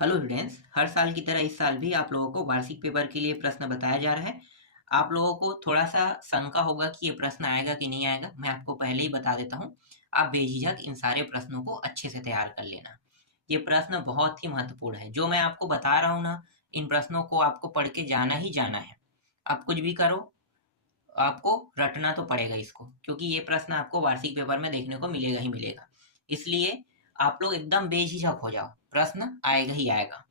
Hello students, हर साल की तरह इस साल भी आप लोगों को वार्षिक पेपर के लिए प्रश्न बताया जा रहा है। आप लोगों को थोड़ा सा शंका होगा कि ये प्रश्न आएगा कि नहीं आएगा। मैं आपको पहले ही बता देता हूँ, आप बेझिझक इन सारे प्रश्नों को अच्छे से तैयार कर लेना। ये प्रश्न बहुत ही महत्वपूर्ण है। जो मैं आपको बता रहा हूँ ना, इन प्रश्नों को आपको पढ़ के जाना ही जाना है। आप कुछ भी करो, आपको रटना तो पड़ेगा इसको, क्योंकि ये प्रश्न आपको वार्षिक पेपर में देखने को मिलेगा ही मिलेगा। इसलिए आप लोग एकदम बेझिझक हो जाओ, प्रश्न आएगा ही आएगा।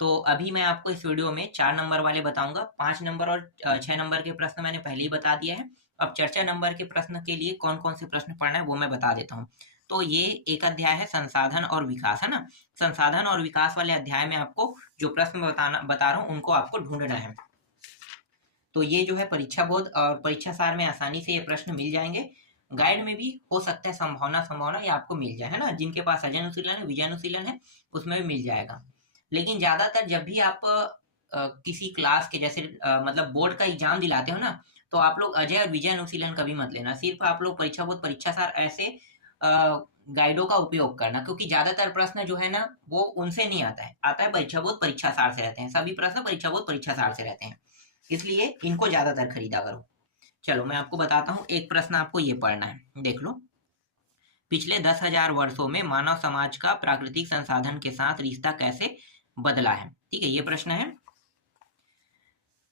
तो अभी मैं आपको इस वीडियो में 4 नंबर वाले बताऊंगा। 5 नंबर और 6 नंबर के प्रश्न मैंने पहले ही बता दिया है। अब चर्चा नंबर के प्रश्न के लिए कौन कौन से प्रश्न पढ़ना है वो मैं बता देता हूँ। तो ये एक अध्याय है संसाधन और विकास, है ना। संसाधन और विकास वाले अध्याय में आपको जो प्रश्न बता रहा हूँ उनको आपको ढूंढना है। तो ये जो है परीक्षा बोध और परीक्षा सार में आसानी से ये प्रश्न मिल जाएंगे। गाइड में भी हो सकता है, संभावना संभावना ये आपको मिल जाए, है ना। जिनके पास अजय अनुशीलन है, विजय अनुशीलन है, उसमें भी मिल जाएगा। लेकिन ज्यादातर जब भी आप किसी क्लास के जैसे मतलब बोर्ड का एग्जाम दिलाते हो ना, तो आप लोग अजय और विजय अनुशीलन कभी मत लेना। सिर्फ आप लोग परीक्षा बोध, परीक्षा सार ऐसे गाइडों का उपयोग करना, क्योंकि ज्यादातर प्रश्न जो है ना वो उनसे नहीं आता है, आता है परीक्षा बोध परीक्षा सार से रहते हैं। सभी प्रश्न परीक्षा बोध परीक्षा सार से रहते हैं, इसलिए इनको ज्यादातर खरीदा करो। चलो मैं आपको बताता हूँ, एक प्रश्न आपको ये पढ़ना है, देख लो। पिछले 10,000 वर्षों में मानव समाज का प्राकृतिक संसाधन के साथ रिश्ता कैसे बदला है। ठीक है, ये प्रश्न है।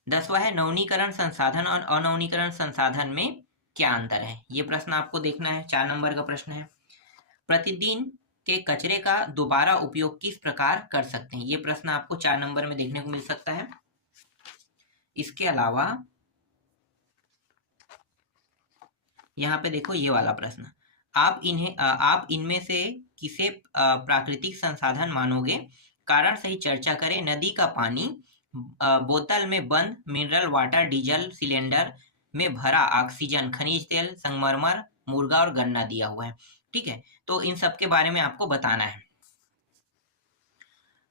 10वां है, नवीनीकरण संसाधन और अनवीनीकरण संसाधन में क्या अंतर है। ये प्रश्न आपको देखना है, 4 नंबर का प्रश्न है। प्रतिदिन के कचरे का दोबारा उपयोग किस प्रकार कर सकते हैं। ये प्रश्न आपको 4 नंबर में देखने को मिल सकता है। इसके अलावा यहाँ पे देखो ये वाला प्रश्न, आप इनमें से किसे प्राकृतिक संसाधन मानोगे। कारण सही चर्चा करें। नदी का पानी, बोतल में बंद मिनरल वाटर, डीजल सिलेंडर में भरा ऑक्सीजन, खनिज तेल, संगमरमर, मुर्गा और गन्ना दिया हुआ है। ठीक है, तो इन सब के बारे में आपको बताना है।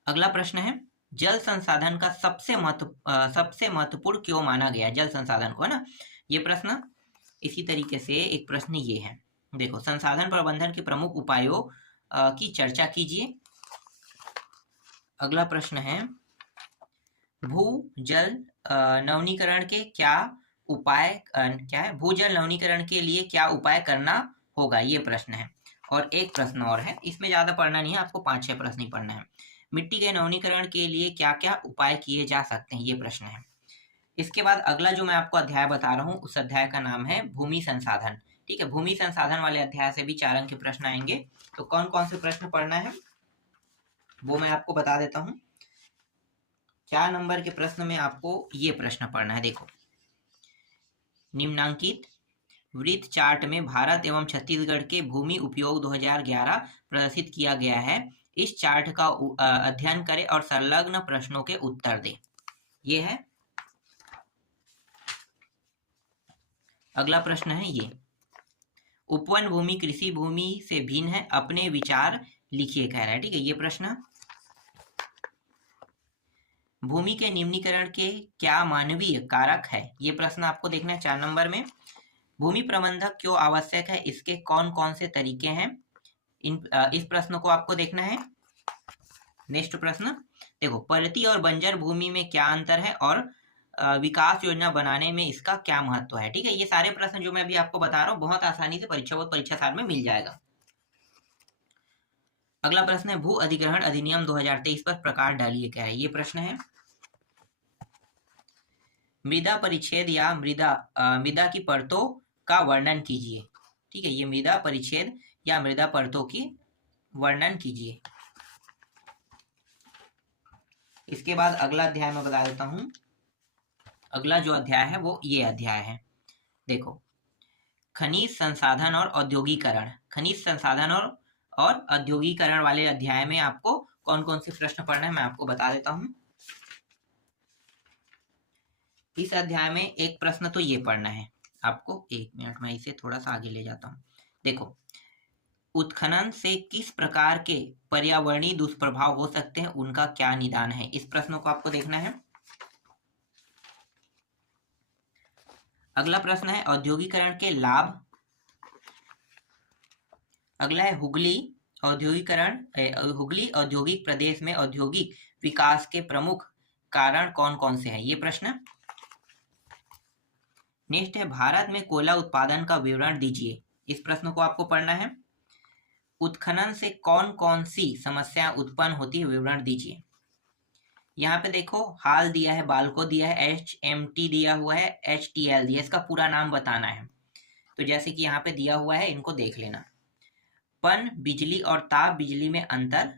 अगला प्रश्न है, जल संसाधन का सबसे महत्वपूर्ण क्यों माना गया जल संसाधन को, है ना। ये प्रश्न इसी तरीके से एक प्रश्न ये है, देखो, संसाधन प्रबंधन के प्रमुख उपायों की चर्चा कीजिए। अगला प्रश्न है, भू जल नवीनीकरण के क्या उपाय क्या है, भूजल नवीनीकरण के लिए क्या उपाय करना होगा। ये प्रश्न है। और एक प्रश्न और है, इसमें ज्यादा पढ़ना नहीं है, आपको 5-6 प्रश्न ही पढ़ना है। मिट्टी के नवीनीकरण के लिए क्या क्या उपाय किए जा सकते हैं। ये प्रश्न है। इसके बाद अगला जो मैं आपको अध्याय बता रहा हूँ, उस अध्याय का नाम है भूमि संसाधन। ठीक है, भूमि संसाधन वाले अध्याय से भी 4 अंक के प्रश्न आएंगे। तो कौन कौन से प्रश्न पढ़ना है वो मैं आपको बता देता हूँ। 4 नंबर के प्रश्न में आपको ये प्रश्न पढ़ना है, देखो। निम्नांकित वृत्त चार्ट में भारत एवं छत्तीसगढ़ के भूमि उपयोग 2011 प्रदर्शित किया गया है। इस चार्ट का अध्ययन करें और संलग्न प्रश्नों के उत्तर दें। ये है। अगला प्रश्न है ये, उपवन भूमि कृषि भूमि से भिन्न है, अपने विचार लिखिए, कह रहा है। ठीक है, ये प्रश्न। भूमि के निम्नीकरण के क्या मानवीय कारक है। ये प्रश्न आपको देखना है 4 नंबर में। भूमि प्रबंधक क्यों आवश्यक है, इसके कौन कौन से तरीके हैं, इस प्रश्न को आपको देखना है। नेक्स्ट प्रश्न, देखो, परती और बंजर भूमि में क्या अंतर है और विकास योजना बनाने में इसका क्या महत्व है। ठीक है, ये सारे प्रश्न जो मैं अभी आपको बता रहा हूँ बहुत आसानी से परीक्षा बोर्ड परीक्षा साल में मिल जाएगा। अगला प्रश्न है, भू अधिग्रहण अधिनियम 2023 पर प्रकाश डालिए, क्या है। ये प्रश्न है। मृदा परिच्छेद या मृदा की परतों का वर्णन कीजिए। ठीक है, ये मृदा परिच्छेद या मृदा परतों की वर्णन कीजिए। इसके बाद अगला अध्याय मैं बता देता हूं। अगला जो अध्याय है वो ये अध्याय है, देखो, खनिज संसाधन और औद्योगिकरण। खनिज संसाधन और औद्योगिकरण वाले अध्याय में आपको कौन कौन से प्रश्न पढ़ना है मैं आपको बता देता हूं। इस अध्याय में एक प्रश्न तो ये पढ़ना है आपको, 1 मिनट में इसे थोड़ा सा आगे ले जाता हूँ। देखो, उत्खनन से किस प्रकार के पर्यावरणीय दुष्प्रभाव हो सकते हैं, उनका क्या निदान है। इस प्रश्न को आपको देखना है। अगला प्रश्न है, औद्योगिकरण के लाभ। अगला है हुगली हुगली औद्योगिक प्रदेश में औद्योगिक विकास के प्रमुख कारण कौन कौन से हैं, ये प्रश्न। नेक्स्ट है, भारत में कोयला उत्पादन का विवरण दीजिए। इस प्रश्न को आपको पढ़ना है। उत्खनन से कौन कौन सी समस्या उत्पन्न होती है, विवरण दीजिए। यहाँ पे देखो, हाल दिया है, बाल्को दिया है, HMT दिया हुआ है, HTL दिया है, इसका पूरा नाम बताना है। तो जैसे कि यहाँ पे दिया हुआ है, इनको देख लेना। पन बिजली और ताप बिजली में अंतर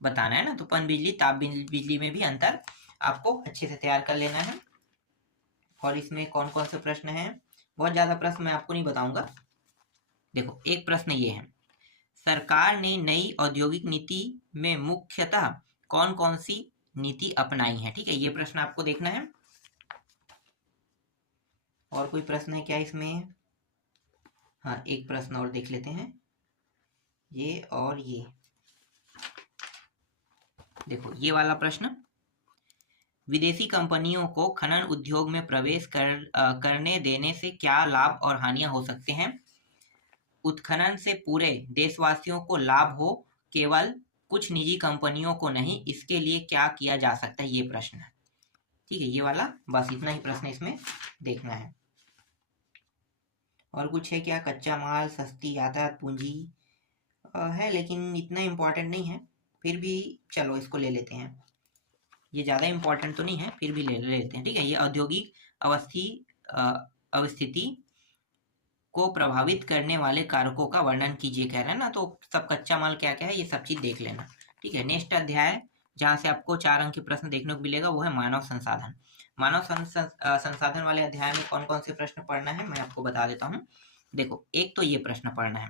बताना है ना, तो पन बिजली ताप बिजली में भी अंतर आपको अच्छे से तैयार कर लेना है। और इसमें कौन कौन से प्रश्न हैं, बहुत ज्यादा प्रश्न मैं आपको नहीं बताऊंगा। देखो, एक प्रश्न ये है, सरकार ने नई औद्योगिक नीति में मुख्यतः कौन कौन सी नीति अपनाई है, ठीक है, ये प्रश्न आपको देखना है। और कोई प्रश्न है क्या इसमें? हाँ, एक प्रश्न और देख लेते हैं, ये और ये। देखो, ये वाला प्रश्न, विदेशी कंपनियों को खनन उद्योग में प्रवेश करने देने से क्या लाभ और हानियां हो सकते हैं? उत्खनन से पूरे देशवासियों को लाभ हो, केवल कुछ निजी कंपनियों को नहीं, इसके लिए क्या किया जा सकता है, ये प्रश्न है। ठीक है, ये वाला बस इतना ही प्रश्न इसमें देखना है। और कुछ है क्या? कच्चा माल, सस्ती यातायात पूंजी है, लेकिन इतना इम्पोर्टेंट नहीं है, फिर भी चलो इसको ले लेते हैं। ये ज़्यादा इम्पोर्टेंट तो नहीं है, फिर भी ले लेते हैं। ठीक है, ये औद्योगिक अवस्थिति को प्रभावित करने वाले कारकों का वर्णन कीजिए कह रहे हैं ना, तो सब कच्चा माल क्या क्या है, ये सब चीज देख लेना। ठीक है, नेक्स्ट अध्याय जहाँ से आपको 4 अंक के प्रश्न देखने को मिलेगा वो है मानव संसाधन। मानव संसाधन वाले अध्याय में कौन कौन से प्रश्न पढ़ना है, मैं आपको बता देता हूँ। देखो, एक तो ये प्रश्न पढ़ना है,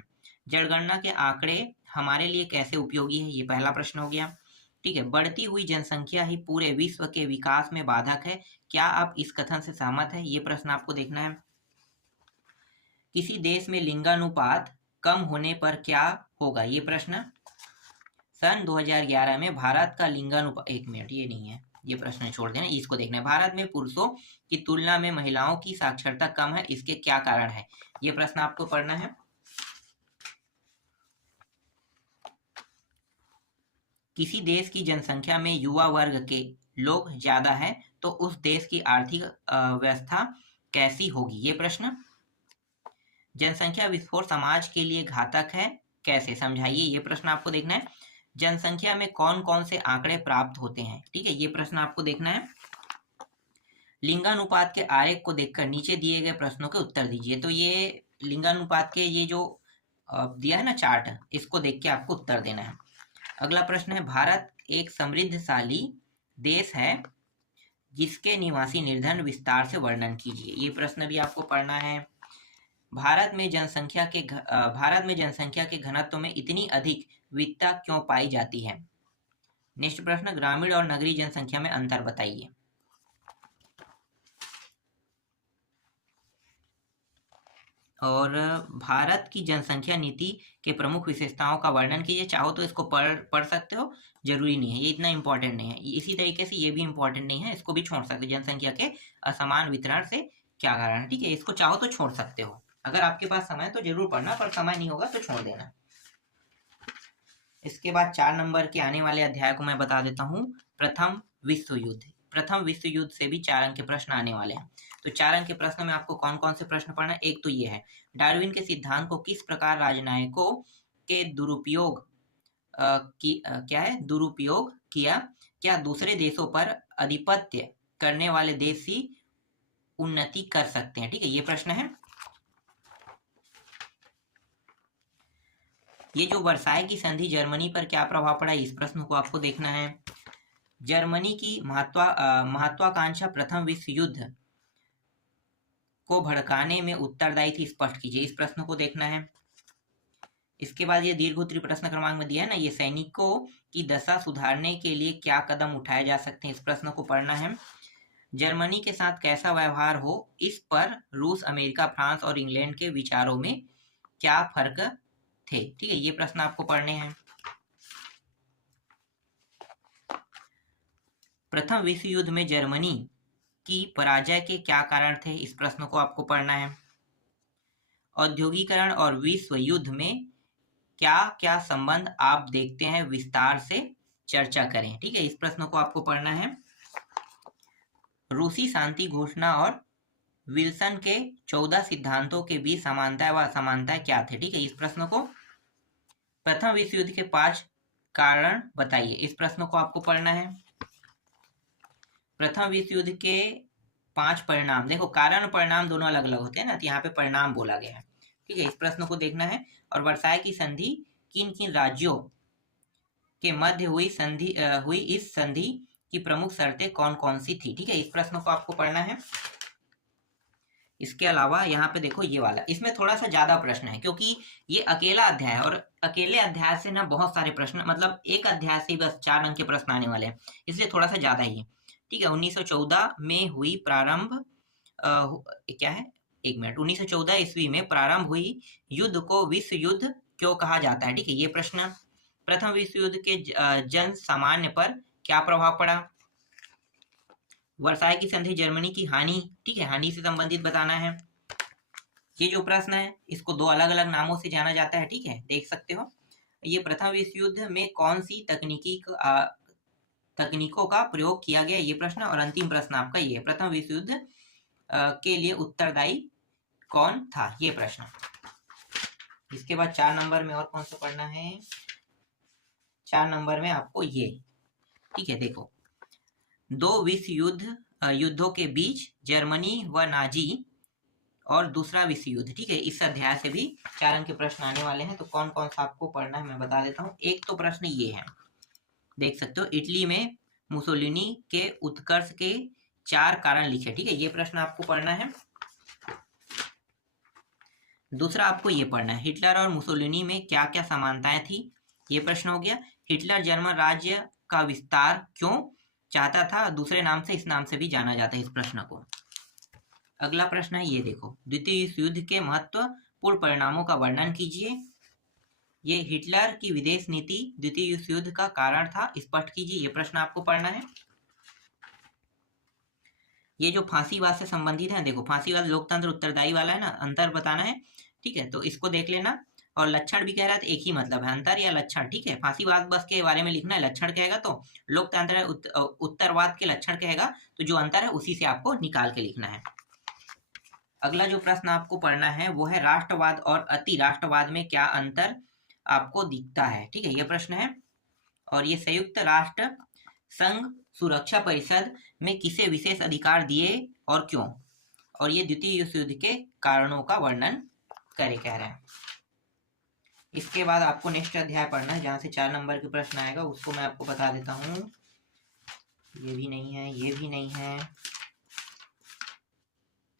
जनगणना के आंकड़े हमारे लिए कैसे उपयोगी है, ये पहला प्रश्न हो गया। ठीक है, बढ़ती हुई जनसंख्या ही पूरे विश्व के विकास में बाधक है, क्या आप इस कथन से सहमत है, ये प्रश्न आपको देखना है। किसी देश में लिंगानुपात कम होने पर क्या होगा, ये प्रश्न। सन 2011 में भारत का लिंगानुपात, एक मिनट, ये नहीं है, ये प्रश्न छोड़ देना, इसको देखना है। भारत में पुरुषों की तुलना में महिलाओं की साक्षरता कम है, इसके क्या कारण है, ये प्रश्न आपको पढ़ना है। किसी देश की जनसंख्या में युवा वर्ग के लोग ज्यादा है तो उस देश की आर्थिक व्यवस्था कैसी होगी, ये प्रश्न। जनसंख्या विस्फोट समाज के लिए घातक है, कैसे, समझाइए, ये प्रश्न आपको देखना है। जनसंख्या में कौन कौन से आंकड़े प्राप्त होते हैं, ठीक है, ये प्रश्न आपको देखना है। लिंगानुपात के आरेख को देखकर नीचे दिए गए प्रश्नों के उत्तर दीजिए। तो ये लिंगानुपात के ये जो दिया है ना चार्ट, इसको देख के आपको उत्तर देना है। अगला प्रश्न है, भारत एक समृद्धशाली देश है जिसके निवासी निर्धन, विस्तार से वर्णन कीजिए, ये प्रश्न भी आपको पढ़ना है। भारत में जनसंख्या के घनत्व में इतनी अधिक विविधता क्यों पाई जाती है। नेक्स्ट प्रश्न, ग्रामीण और नगरीय जनसंख्या में अंतर बताइए। और भारत की जनसंख्या नीति के प्रमुख विशेषताओं का वर्णन कीजिए। चाहो तो इसको पढ़ सकते हो, जरूरी नहीं है, ये इतना इंपॉर्टेंट नहीं है। इसी तरीके से ये भी इंपॉर्टेंट नहीं है, इसको भी छोड़ सकते हो। जनसंख्या के असमान वितरण से क्या कारण, ठीक है, इसको चाहो तो छोड़ सकते हो। अगर आपके पास समय है तो जरूर पढ़ना, पर समय नहीं होगा तो छोड़ देना। इसके बाद 4 नंबर के आने वाले अध्याय को मैं बता देता हूँ, प्रथम विश्व युद्ध। प्रथम विश्व युद्ध से भी 4 अंक के प्रश्न आने वाले हैं। तो 4 अंक के प्रश्न में आपको कौन कौन से प्रश्न पढ़ना है। एक तो ये है, डार्विन के सिद्धांत को किस प्रकार राजनयिकों के दुरुपयोग किया, क्या दूसरे देशों पर आधिपत्य करने वाले देश ही उन्नति कर सकते हैं, ठीक है, ये प्रश्न है। ये जो वर्साई की संधि जर्मनी पर क्या प्रभाव पड़ा, इस प्रश्न को आपको देखना है। जर्मनी की महत्वाकांक्षा प्रथम विश्व युद्ध को भड़काने में उत्तरदायी थी, स्पष्ट कीजिए, इस प्रश्न को देखना है। इसके बाद ये दीर्घोत्तरी प्रश्न क्रमांक में दिया है ना, ये सैनिकों की दशा सुधारने के लिए क्या कदम उठाए जा सकते हैं, इस प्रश्न को पढ़ना है। जर्मनी के साथ कैसा व्यवहार हो, इस पर रूस, अमेरिका, फ्रांस और इंग्लैंड के विचारों में क्या फर्क थे, ठीक है, ये प्रश्न आपको पढ़ने हैं। प्रथम विश्व युद्ध में जर्मनी की पराजय के क्या कारण थे, इस प्रश्न को आपको पढ़ना है। औद्योगिकरण और विश्व युद्ध में क्या क्या संबंध आप देखते हैं, विस्तार से चर्चा करें। ठीक है, इस प्रश्न को आपको पढ़ना है। रूसी शांति घोषणा और विल्सन के 14 सिद्धांतों के बीच समानताएं व असमानताएं क्या थे। ठीक है, इस प्रश्न को प्रथम विश्व युद्ध के 5 कारण बताइए, इस प्रश्न को आपको पढ़ना है। प्रथम विश्व युद्ध के 5 परिणाम, देखो कारण और परिणाम दोनों अलग अलग होते हैं ना, तो यहाँ पे परिणाम बोला गया है। ठीक है, इस प्रश्न को देखना है। और वर्साय की संधि किन किन राज्यों के मध्य हुई इस संधि की प्रमुख शर्तें कौन कौन सी थी। ठीक है, इस प्रश्न को आपको पढ़ना है। इसके अलावा यहाँ पे देखो ये वाला, इसमें थोड़ा सा ज्यादा प्रश्न है क्योंकि ये अकेला अध्याय है और अकेले अध्याय से ना बहुत सारे प्रश्न, मतलब एक अध्याय से बस 4 अंक के प्रश्न आने वाले हैं, इसलिए थोड़ा सा ज्यादा ही है। ठीक है, 1914 में हुई प्रारंभ क्या है, एक मिनट, 1914 ईस्वी में प्रारंभ हुई युद्ध को विश्व युद्ध क्यों कहा जाता है। ठीक है, ये प्रश्न। प्रथम विश्व युद्ध के जन सामान्य पर क्या प्रभाव पड़ा। वर्साय की संधि जर्मनी की हानि, ठीक है, हानि से संबंधित बताना है। ये जो प्रश्न है इसको 2 अलग अलग नामों से जाना जाता है। ठीक है, देख सकते हो। ये प्रथम विश्व युद्ध में कौन सी तकनीकों का प्रयोग किया गया, ये प्रश्न। और अंतिम प्रश्न आपका ये, प्रथम विश्व युद्ध के लिए उत्तरदायी कौन था, ये प्रश्न। इसके बाद 4 नंबर में और कौन सा पढ़ना है, 4 नंबर में आपको ये, ठीक है, देखो, 2 विश्व युद्धों के बीच जर्मनी व नाजी और दूसरा विश्व युद्ध। ठीक है, इस अध्याय से भी 4 अंक के प्रश्न आने वाले हैं, तो कौन कौन सा आपको पढ़ना है मैं बता देता हूँ। एक तो प्रश्न ये है, देख सकते हो, इटली में मुसोलिनी के उत्कर्ष के 4 कारण लिखे। ठीक है, ये प्रश्न आपको पढ़ना है। दूसरा आपको ये पढ़ना है, हिटलर और मुसोलिनी में क्या क्या समानताएं थी, ये प्रश्न हो गया। हिटलर जर्मन राज्य का विस्तार क्यों चाहता था, दूसरे नाम से, इस नाम से भी जाना जाता है इस प्रश्न को। अगला प्रश्न है ये देखो, द्वितीय विश्व युद्ध के महत्वपूर्ण परिणामों का वर्णन कीजिए। ये हिटलर की विदेश नीति द्वितीय विश्व युद्ध का कारण था, स्पष्ट कीजिए, ये प्रश्न आपको पढ़ना है। ये जो फांसीवाद से संबंधित है, देखो फांसीवाद लोकतंत्र उत्तरदायी वाला है ना, अंतर बताना है। ठीक है, तो इसको देख लेना। और लक्षण भी कह रहा है, तो एक ही मतलब है, अंतर या लक्षण। ठीक है, फांसीवाद बस के बारे में लिखना है, लक्षण कहेगा तो लोकतंत्र उत्तरवाद के लक्षण कहेगा, तो जो अंतर है उसी से आपको निकाल के लिखना है। अगला जो प्रश्न आपको पढ़ना है वो है, राष्ट्रवाद और अति राष्ट्रवाद में क्या अंतर आपको दिखता है। ठीक है, ये प्रश्न है। और ये संयुक्त राष्ट्र संघ सुरक्षा परिषद में किसे विशेष अधिकार दिए और क्यों, और ये द्वितीय विश्व युद्ध के कारणों का वर्णन करे, कह रहे हैं। इसके बाद आपको नेक्स्ट अध्याय पढ़ना है, जहां से 4 नंबर के प्रश्न आएगा, उसको मैं आपको बता देता हूँ। ये भी नहीं है, ये भी नहीं है,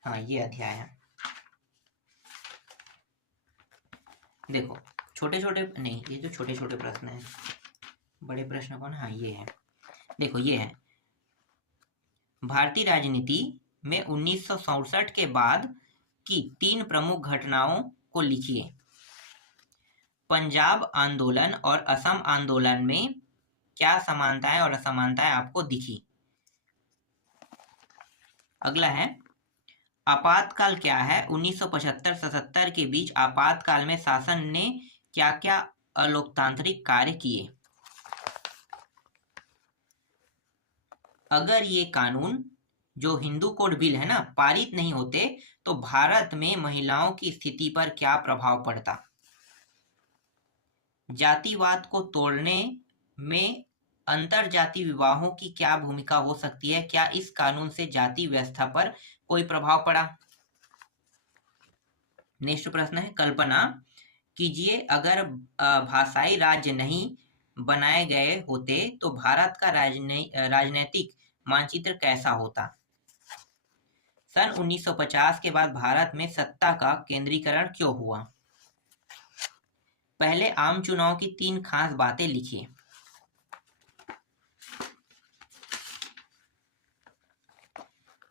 हाँ ये अध्याय है। देखो छोटे छोटे नहीं, ये जो छोटे छोटे प्रश्न हैं, बड़े प्रश्न कौन, हाँ ये है, देखो ये है, भारतीय राजनीति में 1967 के बाद की 3 प्रमुख घटनाओं को लिखिए। पंजाब आंदोलन और असम आंदोलन में क्या समानताएं और असमानताएं आपको दिखी। अगला है, आपातकाल क्या है, 1975-77 के बीच आपातकाल में शासन ने क्या क्या अलोकतांत्रिक कार्य किए। अगर ये कानून जो हिंदू कोड बिल है ना पारित नहीं होते तो भारत में महिलाओं की स्थिति पर क्या प्रभाव पड़ता। जातिवाद को तोड़ने में अंतर जाति विवाहों की क्या भूमिका हो सकती है, क्या इस कानून से जाति व्यवस्था पर कोई प्रभाव पड़ा। नेक्स्ट प्रश्न है, कल्पना कीजिए अगर भाषाई राज्य नहीं बनाए गए होते तो भारत का राजनीतिक मानचित्र कैसा होता। सन 1950 के बाद भारत में सत्ता का केंद्रीकरण क्यों हुआ। पहले आम चुनाव की 3 खास बातें लिखिए।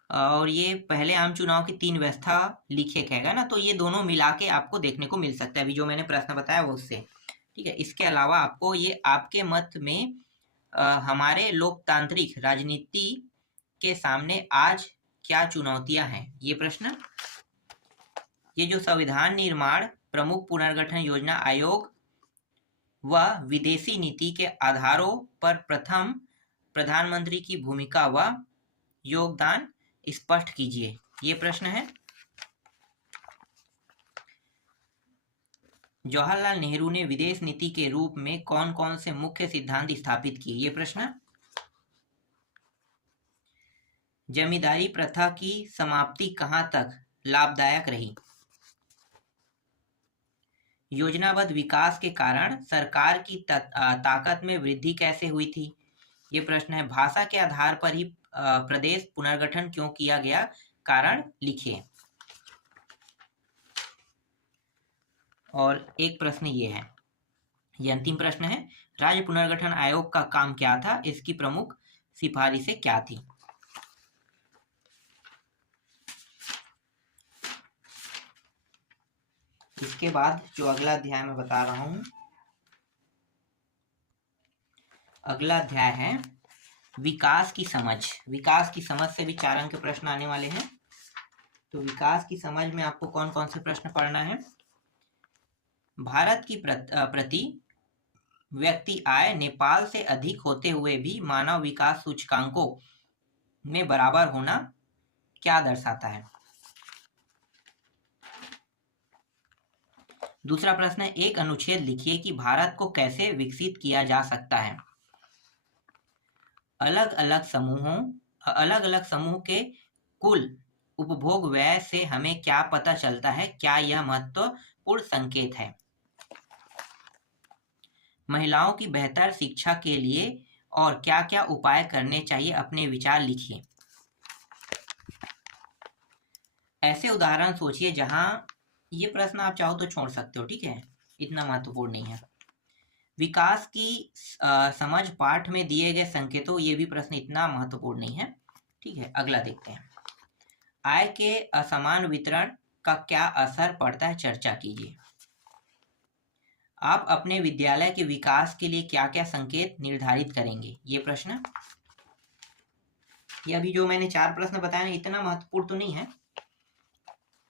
और ये पहले आम चुनाव की 3 व्यवस्था लिखे कहेगा ना, तो ये दोनों मिला के आपको देखने को मिल सकता है, अभी जो मैंने प्रश्न बताया वो उससे। ठीक है, इसके अलावा आपको ये आपके मत में हमारे लोकतांत्रिक राजनीति के सामने आज क्या चुनौतियां हैं, ये प्रश्न। ये जो संविधान निर्माण प्रमुख पुनर्गठन योजना आयोग व विदेशी नीति के आधारों पर प्रथम प्रधानमंत्री की भूमिका व योगदान स्पष्ट कीजिए। ये प्रश्न है। जवाहरलाल नेहरू ने विदेश नीति के रूप में कौन कौन से मुख्य सिद्धांत स्थापित किए? ये प्रश्न। जमींदारी प्रथा की समाप्ति कहां तक लाभदायक रही? योजनाबद्ध विकास के कारण सरकार की ताकत में वृद्धि कैसे हुई थी? ये प्रश्न है। भाषा के आधार पर ही प्रदेश पुनर्गठन क्यों किया गया? कारण लिखिए। और एक प्रश्न ये है, ये अंतिम प्रश्न है। राज्य पुनर्गठन आयोग का काम क्या था? इसकी प्रमुख सिफारिशें क्या थी? इसके बाद जो अगला अध्याय मैं बता रहा हूं, अगला अध्याय है विकास की समझ। विकास की समझ से भी 4 अंक के प्रश्न आने वाले हैं। तो विकास की समझ में आपको कौन कौन से प्रश्न पढ़ना है? भारत की प्रति व्यक्ति आय नेपाल से अधिक होते हुए भी मानव विकास सूचकांकों में बराबर होना क्या दर्शाता है? दूसरा प्रश्न है, एक अनुच्छेद लिखिए कि भारत को कैसे विकसित किया जा सकता है। अलग अलग समूह के कुल उपभोग व्यय से हमें क्या पता चलता है? क्या यह महत्वपूर्ण संकेत है? महिलाओं की बेहतर शिक्षा के लिए और क्या क्या उपाय करने चाहिए? अपने विचार लिखिए। ऐसे उदाहरण सोचिए जहां, ये प्रश्न आप चाहो तो छोड़ सकते हो, ठीक है, इतना महत्वपूर्ण नहीं है। विकास की समझ पाठ में दिए गए संकेतों, ये भी प्रश्न इतना महत्वपूर्ण नहीं है, ठीक है। अगला देखते हैं। आय के असमान वितरण का क्या असर पड़ता है? चर्चा कीजिए। आप अपने विद्यालय के विकास के लिए क्या क्या संकेत निर्धारित करेंगे? ये प्रश्न। ये अभी जो मैंने 4 प्रश्न बताए ना, इतना महत्वपूर्ण तो नहीं है,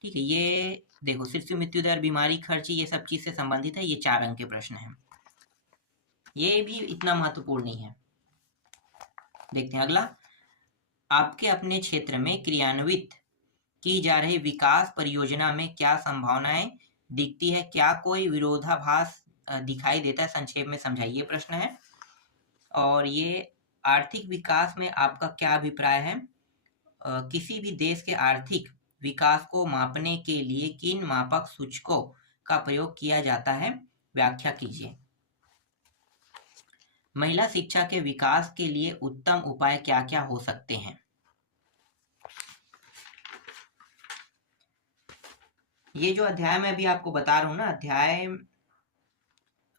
ठीक है। ये देखो, शिशु मृत्यु दर, बीमारी, खर्च, ये सब चीज से संबंधित है। ये 4 अंक के प्रश्न हैं, ये भी इतना महत्वपूर्ण नहीं है। देखते हैं अगला। आपके अपने क्षेत्र में क्रियान्वित की जा रही विकास परियोजना में क्या संभावनाएं दिखती है? क्या कोई विरोधाभास दिखाई देता है? संक्षेप में समझाइए प्रश्न है। और ये आर्थिक विकास में आपका क्या अभिप्राय है? किसी भी देश के आर्थिक विकास को मापने के लिए किन मापक सूचकों का प्रयोग किया जाता है? व्याख्या कीजिए। महिला शिक्षा के विकास के लिए उत्तम उपाय क्या क्या हो सकते हैं? ये जो अध्याय मैं अभी आपको बता रहा हूँ ना, अध्याय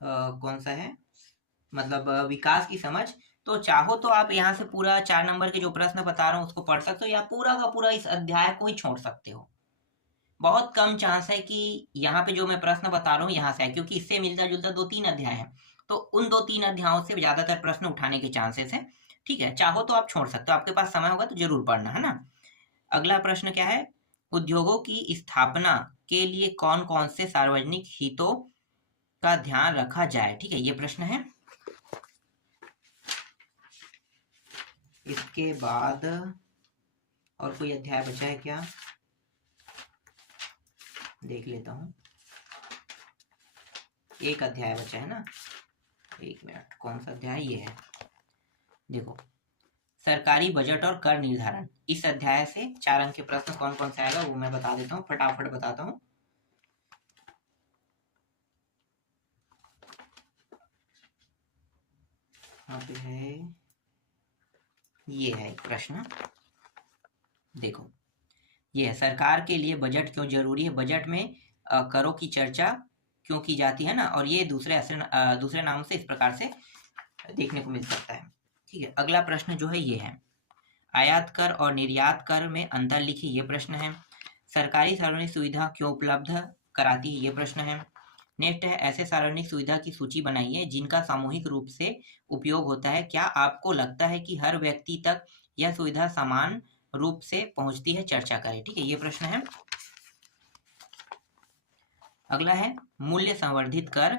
कौन सा है, मतलब विकास की समझ, तो चाहो तो आप यहाँ से पूरा 4 नंबर के जो प्रश्न बता रहा हूँ उसको पढ़ सकते हो, या पूरा का पूरा इस अध्याय को ही छोड़ सकते हो। बहुत कम चांस है कि यहाँ पे जो मैं प्रश्न बता रहा हूँ यहाँ से आए, क्योंकि इससे मिलता जुलता 2-3 अध्याय है, तो उन 2-3 अध्यायों से ज्यादातर प्रश्न उठाने के चांसेस है, ठीक है। चाहो तो आप छोड़ सकते हो, आपके पास समय होगा तो जरूर पढ़ना, है ना। अगला प्रश्न क्या है? उद्योगों की स्थापना के लिए कौन कौन से सार्वजनिक हितों का ध्यान रखा जाए? ठीक है, ये प्रश्न है। इसके बाद और कोई अध्याय बचा है क्या? देख लेता हूं। एक अध्याय बचा है ना, 1 मिनट, कौन सा अध्याय? ये है, देखो, सरकारी बजट और कर निर्धारण। इस अध्याय से 4 अंक के प्रश्न कौन कौन से आएगा वो मैं बता देता हूँ, फटाफट बताता हूँ। यहाँ पे है, ये है एक प्रश्न, देखो, ये है, सरकार के लिए बजट क्यों जरूरी है? बजट में करों की चर्चा क्यों की जाती है ना, और ये दूसरे नाम से इस प्रकार से देखने को मिल सकता है, ठीक है। अगला प्रश्न जो है ये है, आयात कर और निर्यात कर में अंतर लिखिए। ये प्रश्न है। सरकारी सार्वजनिक सुविधा क्यों उपलब्ध कराती है? ये प्रश्न है। नेक्स्ट है, ऐसे सार्वजनिक सुविधा की सूची बनाइए जिनका सामूहिक रूप से उपयोग होता है। क्या आपको लगता है कि हर व्यक्ति तक यह सुविधा समान रूप से पहुंचती है? चर्चा करें, ठीक है, ये प्रश्न है। अगला है, मूल्य संवर्धित कर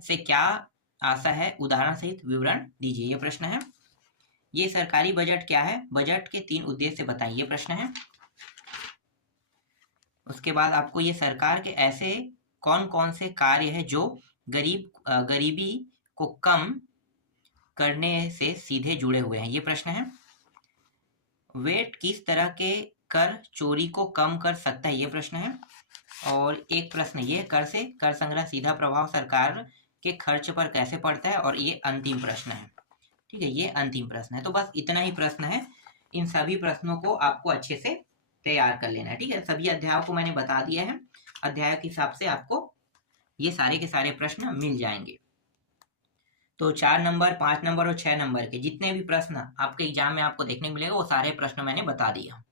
से क्या आशा है। उदाहरण सहित विवरण दीजिए, ये प्रश्न है। ये सरकारी बजट क्या है? बजट के 3 उद्देश्य बताइए, ये प्रश्न है। उसके बाद आपको ये सरकार के ऐसे कौन कौन से कार्य है जो गरीबी को कम करने से सीधे जुड़े हुए हैं, ये प्रश्न है। वेट किस तरह के कर चोरी को कम कर सकता है, ये प्रश्न है। और एक प्रश्न ये, कर से कर संग्रह सीधा प्रभाव सरकार के खर्च पर कैसे पड़ता है, और ये अंतिम प्रश्न है। ठीक है, ये अंतिम प्रश्न है। तो बस इतना ही प्रश्न है। इन सभी प्रश्नों को आपको अच्छे से तैयार कर लेना है। ठीक है, सभी अध्यायों को मैंने बता दिया है। अध्याय के हिसाब से आपको ये सारे के सारे प्रश्न मिल जाएंगे। तो 4 नंबर, 5 नंबर और 6 नंबर के जितने भी प्रश्न आपके एग्जाम में आपको देखने मिलेगा, वो सारे प्रश्न मैंने बता दिया।